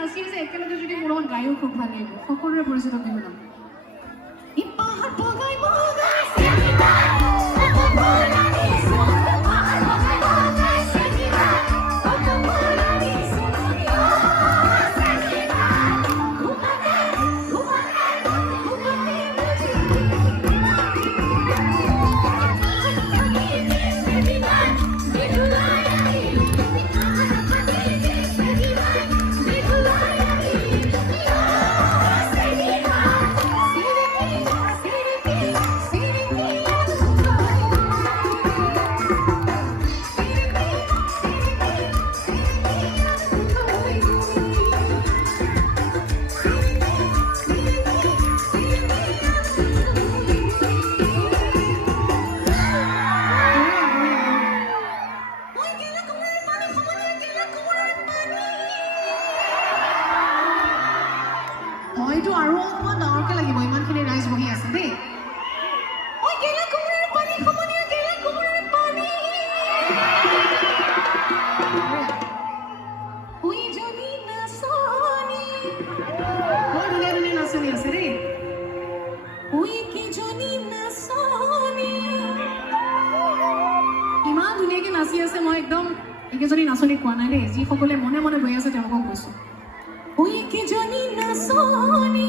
নাচি আছে একেলগে যদি মোৰ লগত গায়ো খুব ভাল লাগিব সকলোৰে পৰিচিত বিহু নাম ই পাহাৰ বগাই বগাই হয়তো আৰু অকমান ডাঙৰকে লাগিব ইমানখিনি ৰাইজ বহি আছে দেই ঐ গেলা কুমুৰাৰ পানী সমনীয়া গেলা কুমুৰাৰ পানী ঐ জনী নাচনী বৰ ধুনীয়া ধুনীয়া নাচনী আছে দেই ঐ কেইজনী নাচনী ইমান ধুনীয়াকৈ নাচি আছে মই একদম একেজনী নাচনী কোৱা নাই দেই যিসকলে মনে মনে বহি আছে তেওঁলোকক কৈছোঁ ঐ কেইজনী নাচনী